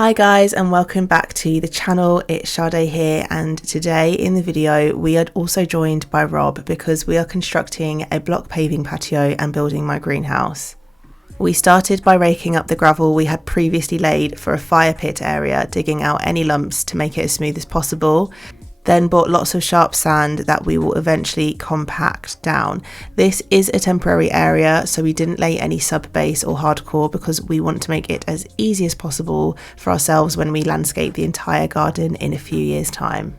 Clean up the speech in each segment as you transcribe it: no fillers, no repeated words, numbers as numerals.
Hi guys, and welcome back to the channel. It's Sade here, and today in the video we are also joined by Rob because we are constructing a block paving patio and building my greenhouse. We started by raking up the gravel we had previously laid for a fire pit area, digging out any lumps to make it as smooth as possible. Then bought lots of sharp sand that we will eventually compact down. This is a temporary area, so we didn't lay any sub-base or hardcore because we want to make it as easy as possible for ourselves when we landscape the entire garden in a few years' time.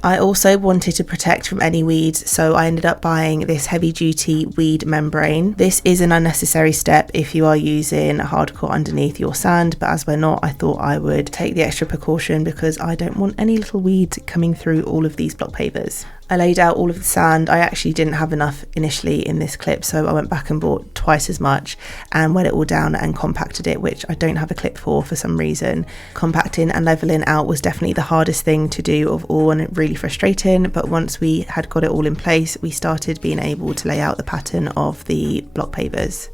I also wanted to protect from any weeds, so I ended up buying this heavy duty weed membrane. This is an unnecessary step if you are using hardcore underneath your sand, but as we're not, I thought I would take the extra precaution because I don't want any little weeds coming through all of these block pavers. I laid out all of the sand. I actually didn't have enough initially in this clip, so I went back and bought twice as much and wet it all down and compacted it, which I don't have a clip for some reason. Compacting and leveling out was definitely the hardest thing to do of all and really frustrating, but once we had got it all in place, we started being able to lay out the pattern of the block pavers.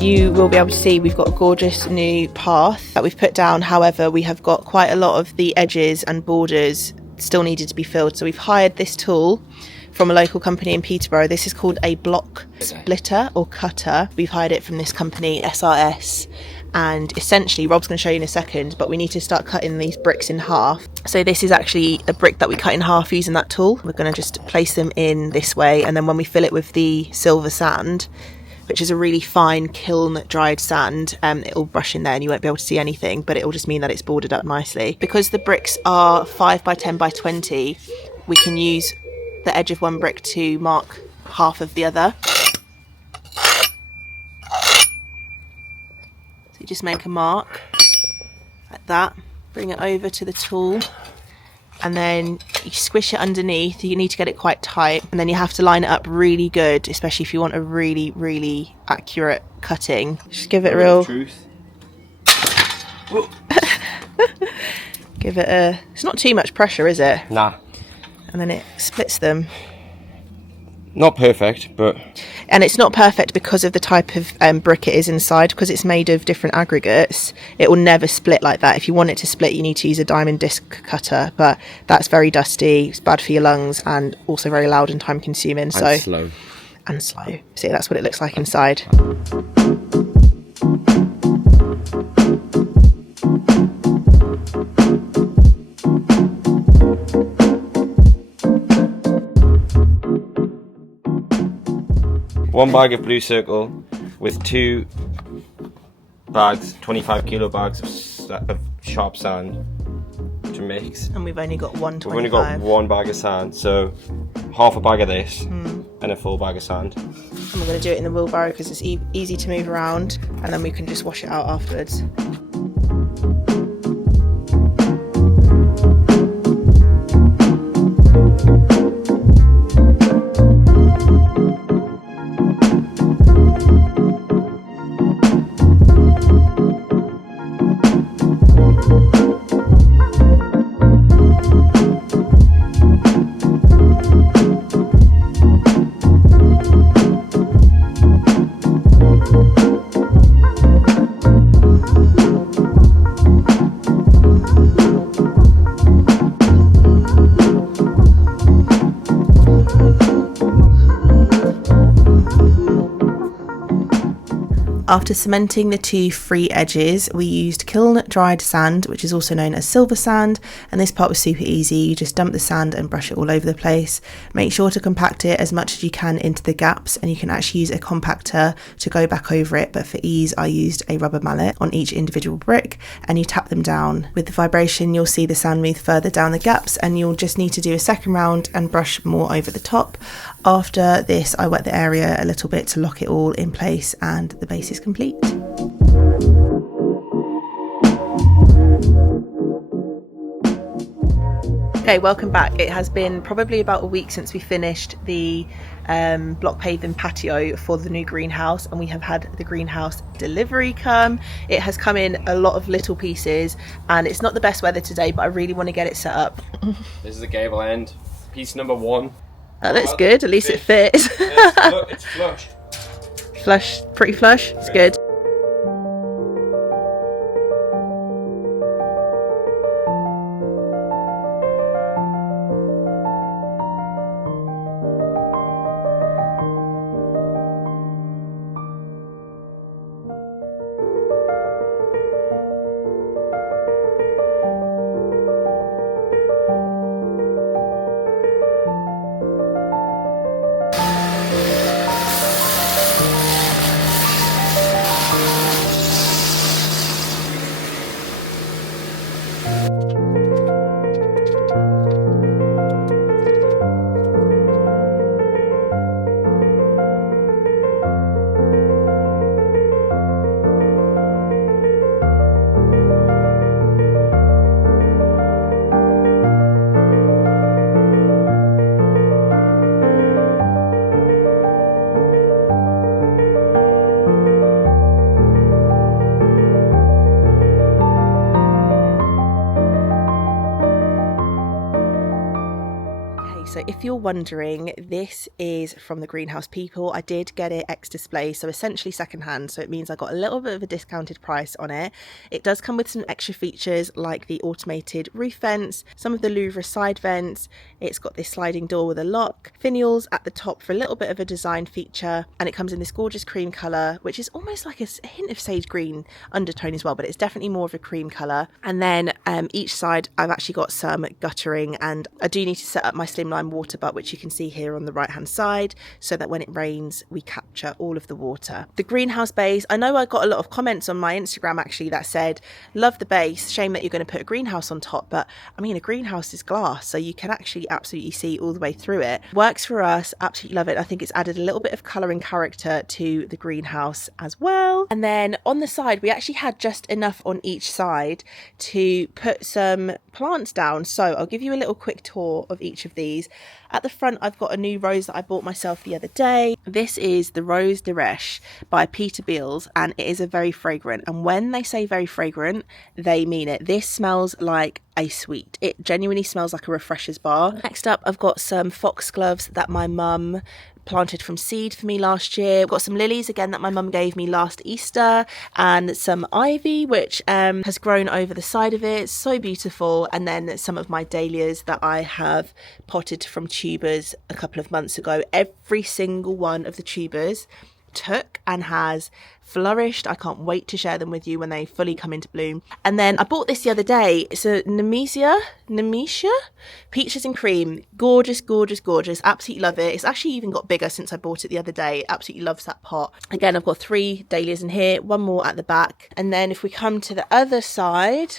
You will be able to see we've got a gorgeous new path that we've put down. However, we have got quite a lot of the edges and borders still needed to be filled. So we've hired this tool from a local company in Peterborough. This is called a block splitter or cutter. We've hired it from this company, SRS. And essentially, Rob's going to show you in a second, but we need to start cutting these bricks in half. So this is actually a brick that we cut in half using that tool. We're going to just place them in this way. And then when we fill it with the silver sand, which is a really fine kiln dried sand, it'll brush in there and you won't be able to see anything, but it'll just mean that it's bordered up nicely. Because the bricks are 5 by 10 by 20, we can use the edge of one brick to mark half of the other. So you just make a mark like that, bring it over to the tool, and then you squish it underneath. You need to get it quite tight, and then you have to line it up really good, especially if you want a really, really accurate cutting. Just give it a real... Give it a... It's not too much pressure, is it? Nah. And then it splits them. Not perfect, but... And it's not perfect because of the type of brick it is inside, because it's made of different aggregates. It will never split like that. If you want it to split, you need to use a diamond disc cutter, but that's very dusty, it's bad for your lungs, and also very loud and time consuming. And slow. And slow. So that's what it looks like inside. One bag of blue circle with 2 bags, 25 kilo bags of sharp sand to mix. And we've only got 125. We've only got 1 bag of sand, so half a bag of this and a full bag of sand. And we're going to do it in the wheelbarrow because it's easy to move around, and then we can just wash it out afterwards. After cementing the 2 free edges, we used kiln dried sand, which is also known as silver sand, and this part was super easy. You just dump the sand and brush it all over the place. Make sure to compact it as much as you can into the gaps, and you can actually use a compactor to go back over it, but for ease I used a rubber mallet on each individual brick, and you tap them down. With the vibration you'll see the sand move further down the gaps, and you'll just need to do a second round and brush more over the top. After this I wet the area a little bit to lock it all in place, and the base is complete. Okay, Okay, welcome back. It has been probably about a week since we finished the block paving patio for the new greenhouse, and we have had the greenhouse delivery come. It has come in a lot of little pieces, and it's not the best weather today, but I really want to get it set up. This is the gable end, piece number 1. That looks good, at least it fits. It's flush. Flush, pretty flush, it's good. So if you're wondering, this is from the greenhouse people. I did get it ex-display, so essentially secondhand, so it means I got a little bit of a discounted price on it. It does come with some extra features like the automated roof vents, some of the louvre side vents. It's got this sliding door with a lock, finials at the top for a little bit of a design feature, and it comes in this gorgeous cream colour, which is almost like a hint of sage green undertone as well, but it's definitely more of a cream colour. And then each side I've actually got some guttering, and I do need to set up my slimline water butt, which you can see here on the right hand side, so that when it rains we capture all of the water. The greenhouse base, I know I got a lot of comments on my Instagram actually that said, love the base, shame that you're going to put a greenhouse on top, but I mean, a greenhouse is glass, so you can actually absolutely see all the way through it. Works for us, absolutely love it. I think it's added a little bit of colour and character to the greenhouse as well. And then on the side we actually had just enough on each side to put some plants down, so I'll give you a little quick tour of each of these. At the front I've got a new rose that I bought myself the other day. This is the Rose de Reche by Peter Beals, and it is a very fragrant, and when they say very fragrant they mean it. This smells like a sweet. It genuinely smells like a refresher's bar. Next up I've got some foxgloves that my mum planted from seed for me last year. I've got some lilies again that my mum gave me last Easter, and some ivy which has grown over the side of it. It's so beautiful. And then some of my dahlias that I have potted from tubers a couple of months ago. Every single one of the tubers took and has flourished. I can't wait to share them with you when they fully come into bloom. And then I bought this the other day. It's a Nemesia peaches and cream. Gorgeous, gorgeous, gorgeous. Absolutely love it. It's actually even got bigger since I bought it the other day. Absolutely loves that pot. Again, I've got 3 dahlias in here, one more at the back. And then if we come to the other side,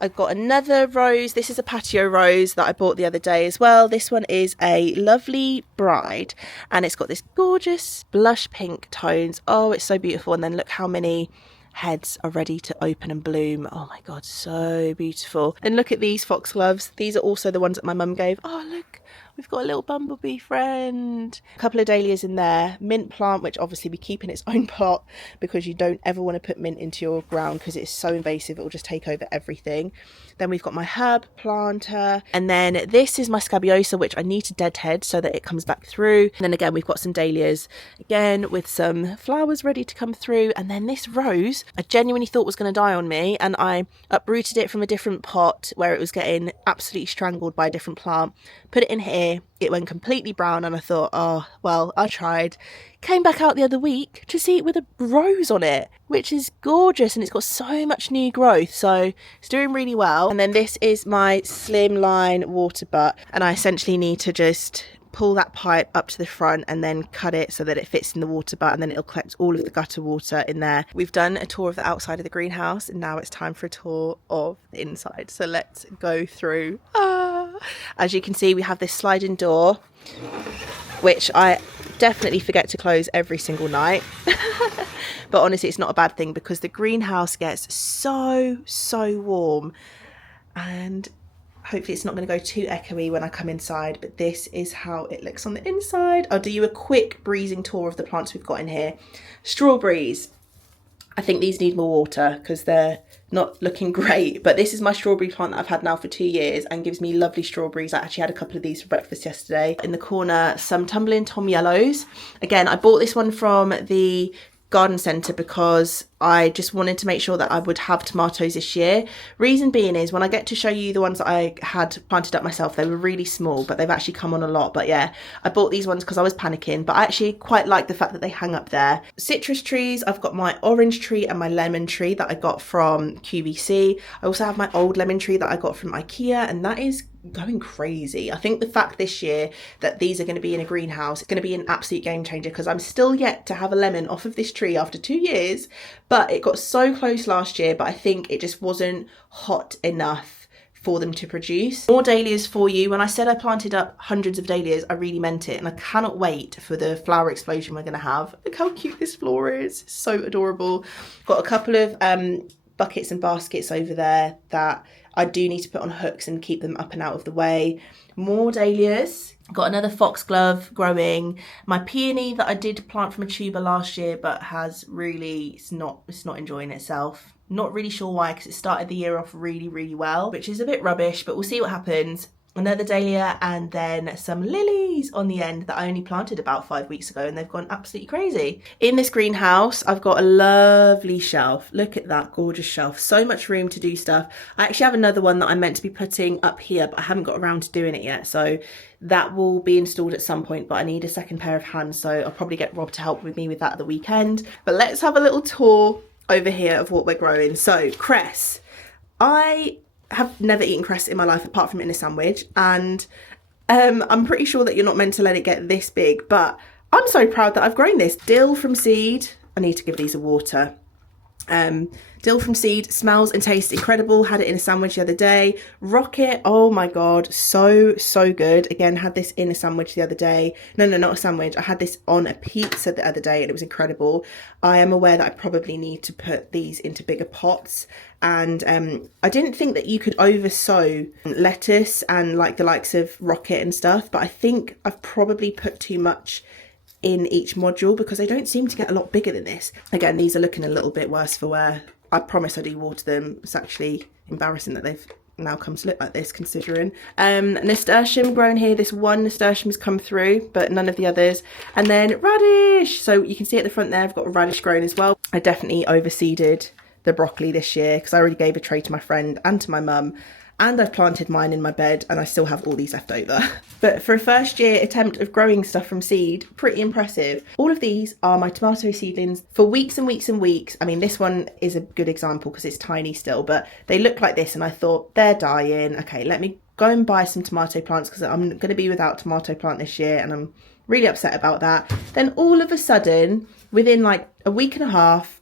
I've got another rose. This is a patio rose that I bought the other day as well. This one is a lovely bride, and it's got this gorgeous blush pink tones. Oh, it's so beautiful. And then look how many heads are ready to open and bloom. Oh my god, so beautiful. And look at these foxgloves. These are also the ones that my mum gave. Oh look, we've got a little bumblebee friend. A couple of dahlias in there. Mint plant, which obviously we keep in its own pot because you don't ever want to put mint into your ground because it's so invasive, it will just take over everything. Then we've got my herb planter, and then this is my scabiosa, which I need to deadhead so that it comes back through. And then again we've got some dahlias again with some flowers ready to come through. And then this rose I genuinely thought was going to die on me, and I uprooted it from a different pot where it was getting absolutely strangled by a different plant, put it in here. It went completely brown, and I thought, oh well, I tried. Came back out the other week to see it with a rose on it, which is gorgeous, and it's got so much new growth, so it's doing really well. And then this is my slimline water butt, and I essentially need to just pull that pipe up to the front and then cut it so that it fits in the water butt, and then it'll collect all of the gutter water in there. We've done a tour of the outside of the greenhouse, and now it's time for a tour of the inside, so let's go through. As you can see, we have this sliding door which I definitely forget to close every single night. But honestly, it's not a bad thing because the greenhouse gets so warm, and hopefully it's not going to go too echoey when I come inside, but this is how it looks on the inside. I'll do you a quick breezing tour of the plants we've got in here. Strawberries. I think these need more water because they're not looking great, but this is my strawberry plant that I've had now for 2 years and gives me lovely strawberries. I actually had a couple of these for breakfast yesterday. In the corner, some tumbling tom yellows. Again, I bought this one from the garden centre because I just wanted to make sure that I would have tomatoes this year. Reason being is when I get to show you the ones that I had planted up myself, they were really small, but they've actually come on a lot. But yeah, I bought these ones because I was panicking, but I actually quite like the fact that they hang up there. Citrus trees, I've got my orange tree and my lemon tree that I got from QVC. I also have my old lemon tree that I got from IKEA, and that is going crazy. I think the fact this year that these are going to be in a greenhouse is going to be an absolute game changer because I'm still yet to have a lemon off of this tree after 2 years, but it got so close last year, but I think it just wasn't hot enough for them to produce. More dahlias for you. When I said I planted up hundreds of dahlias, I really meant it, and I cannot wait for the flower explosion we're going to have. Look how cute this floor is. So adorable. Got a couple of buckets and baskets over there that I do need to put on hooks and keep them up and out of the way. More dahlias. Got another foxglove growing. My peony that I did plant from a tuber last year, but has really, it's not enjoying itself. Not really sure why, because it started the year off really, really well, which is a bit rubbish, but we'll see what happens. Another dahlia, and then some lilies on the end that I only planted about 5 weeks ago, and they've gone absolutely crazy. In this greenhouse, I've got a lovely shelf. Look at that gorgeous shelf. So much room to do stuff. I actually have another one that I'm meant to be putting up here, but I haven't got around to doing it yet. So that will be installed at some point, but I need a second pair of hands. So I'll probably get Rob to help with me with that at the weekend. But let's have a little tour over here of what we're growing. So cress. I have never eaten cress in my life apart from in a sandwich, and I'm pretty sure that you're not meant to let it get this big, but I'm so proud that I've grown this. Dill from seed. I need to give these a water. Dill from seed, smells and tastes incredible. Had it in a sandwich the other day. Rocket, oh my god, so good. Again, had this in a sandwich the other day. No, not a sandwich. I had this on a pizza the other day and it was incredible. I am aware that I probably need to put these into bigger pots, and I didn't think that you could over sow lettuce and like the likes of rocket and stuff, but I think I've probably put too much in each module because they don't seem to get a lot bigger than this. Again, these are looking a little bit worse for wear. I promise I do water them. It's actually embarrassing that they've now come to look like this, considering. Nasturtium grown here. This one nasturtium has come through, but none of the others. And then radish. So you can see at the front there, I've got a radish grown as well. I definitely overseeded the broccoli this year because I already gave a tray to my friend and to my mum. And I've planted mine in my bed and I still have all these left over. But for a first year attempt of growing stuff from seed, pretty impressive. All of these are my tomato seedlings for weeks and weeks and weeks. I mean, this one is a good example because it's tiny still, but they look like this and I thought they're dying. Okay, let me go and buy some tomato plants because I'm going to be without tomato plant this year and I'm really upset about that. Then all of a sudden, within like a week and a half,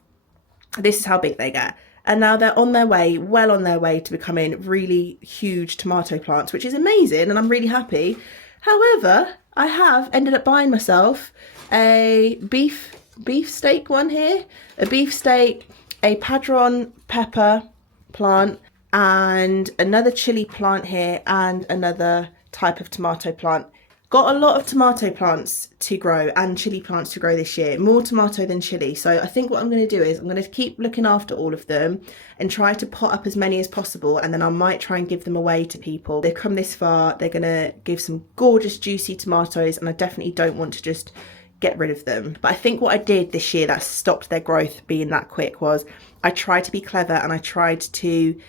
this is how big they get. And now they're on their way, well on their way to becoming really huge tomato plants, which is amazing and I'm really happy. However, I have ended up buying myself a beef steak one here, a beef steak, a padron pepper plant, and another chili plant here, and another type of tomato plant. Got a lot of tomato plants to grow and chili plants to grow this year, more tomato than chili. So I think what I'm going to do is I'm going to keep looking after all of them and try to pot up as many as possible, and then I might try and give them away to people. They've come this far, they're going to give some gorgeous juicy tomatoes, and I definitely don't want to just get rid of them. But I think what I did this year that stopped their growth being that quick was I tried to be clever and I tried to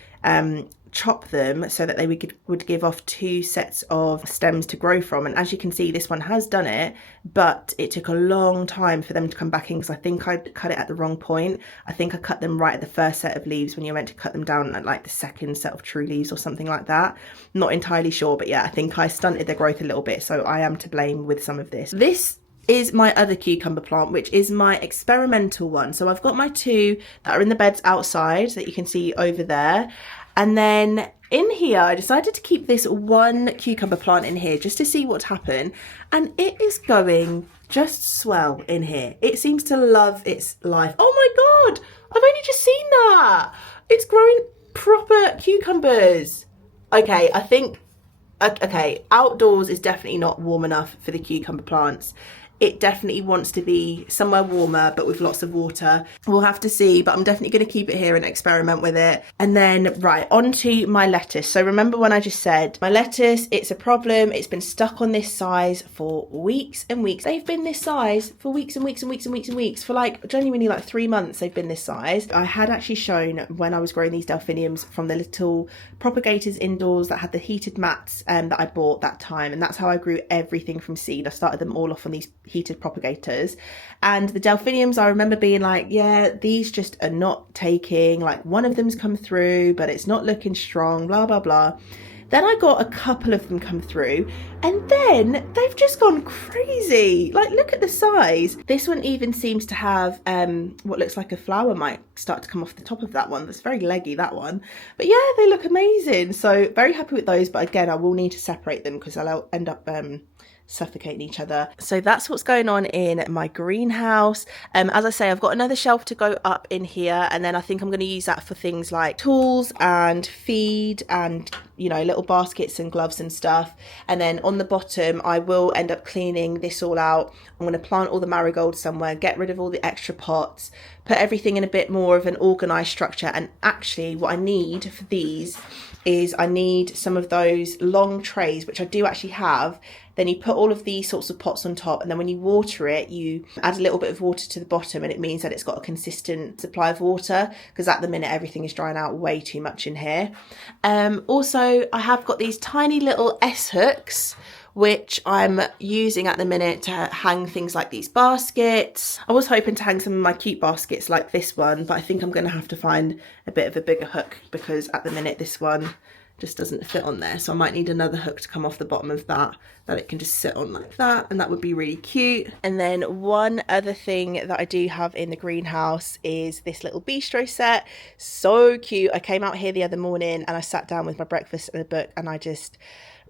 chop them so that they would give off 2 sets of stems to grow from. And as you can see, this one has done it, but it took a long time for them to come back in because I think I cut it at the wrong point. I think I cut them right at the first set of leaves when you're meant to cut them down at like the second set of true leaves or something like that. Not entirely sure, but yeah, I think I stunted their growth a little bit, so I am to blame with some of this. This is my other cucumber plant, which is my experimental one. So I've got my 2 that are in the beds outside that you can see over there. And then in here, I decided to keep this one cucumber plant in here just to see what's happened. And it is going just swell in here. It seems to love its life. Oh my God, I've only just seen that. It's growing proper cucumbers. Okay, I think, okay, outdoors is definitely not warm enough for the cucumber plants. It definitely wants to be somewhere warmer, but with lots of water. We'll have to see, but I'm definitely going to keep it here and experiment with it. And then, right, on to my lettuce. So remember when I just said, my lettuce, it's a problem. It's been stuck on this size for weeks and weeks. They've been this size for weeks and weeks and weeks and weeks and weeks. For like, genuinely like 3 months, they've been this size. I had actually shown when I was growing these delphiniums from the little propagators indoors that had the heated mats that I bought that time. And that's how I grew everything from seed. I started them all off on these heated propagators, and the delphiniums, I remember being like, yeah, these just are not taking, like one of them's come through but it's not looking strong, blah blah blah. Then I got a couple of them come through, and then they've just gone crazy. Like, look at the size. This one even seems to have what looks like a flower might start to come off the top of that one. That's very leggy, that one. But yeah, they look amazing. So very happy with those. But again, I will need to separate them because I'll end up suffocating each other. So that's what's going on in my greenhouse. As I say, I've got another shelf to go up in here, and then I think I'm going to use that for things like tools and feed and, you know, little baskets and gloves and stuff. And then on the bottom, I will end up cleaning this all out. I'm going to plant all the marigolds somewhere, get rid of all the extra pots, put everything in a bit more of an organized structure. And actually what I need for these is I need some of those long trays, which I do actually have. Then you put all of these sorts of pots on top, and then when you water it, you add a little bit of water to the bottom, and it means that it's got a consistent supply of water, because at the minute everything is drying out way too much in here. Also, I have got these tiny little S-hooks, which I'm using at the minute to hang things like these baskets. I was hoping to hang some of my cute baskets like this one, but I think I'm going to have to find a bit of a bigger hook, because at the minute this one just doesn't fit on there. So I might need another hook to come off the bottom of that it can just sit on like that, and that would be really cute. And then one other thing that I do have in the greenhouse is this little bistro set. So cute. I came out here the other morning and I sat down with my breakfast and a book, and I just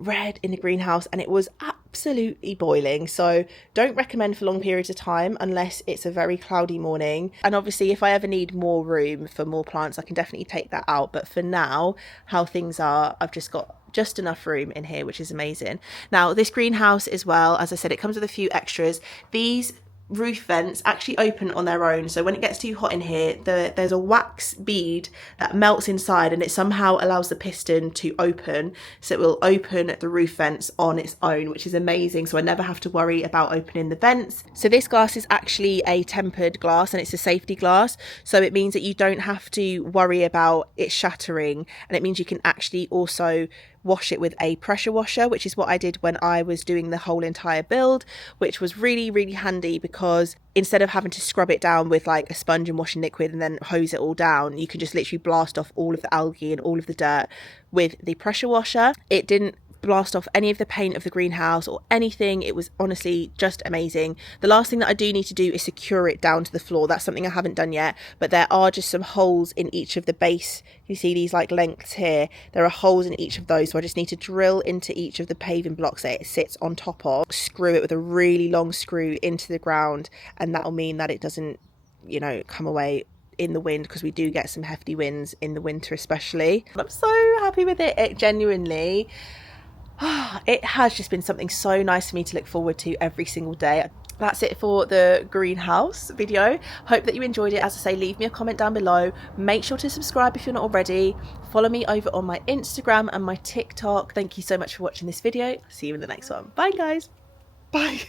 read in the greenhouse, and it was absolutely boiling. So don't recommend for long periods of time unless it's a very cloudy morning. And obviously if I ever need more room for more plants, I can definitely take that out, but for now, how things are, I've just got just enough room in here, which is amazing. Now this greenhouse as well, as I said, it comes with a few extras. These roof vents actually open on their own, so when it gets too hot in here, there's a wax bead that melts inside, and it somehow allows the piston to open, so it will open the roof vents on its own, which is amazing. So I never have to worry about opening the vents. So this glass is actually a tempered glass, and it's a safety glass, so it means that you don't have to worry about it shattering, and it means you can actually also wash it with a pressure washer, which is what I did when I was doing the whole entire build, which was really, really handy, because instead of having to scrub it down with like a sponge and washing liquid and then hose it all down, you can just literally blast off all of the algae and all of the dirt with the pressure washer. It didn't blast off any of the paint of the greenhouse or anything. It was honestly just amazing. The last thing that I do need to do is secure it down to the floor. That's something I haven't done yet, but there are just some holes in each of the base. You see these like lengths here, there are holes in each of those, so I just need to drill into each of the paving blocks that it sits on top of, screw it with a really long screw into the ground, and that'll mean that it doesn't, you know, come away in the wind, because we do get some hefty winds in the winter especially. I'm so happy with it. It genuinely, it has just been something so nice for me to look forward to every single day. That's it for the greenhouse video. Hope that you enjoyed it. As I say, leave me a comment down below. Make sure to subscribe if you're not already. Follow me over on my Instagram and my TikTok. Thank you so much for watching this video. See you in the next one. Bye guys. Bye.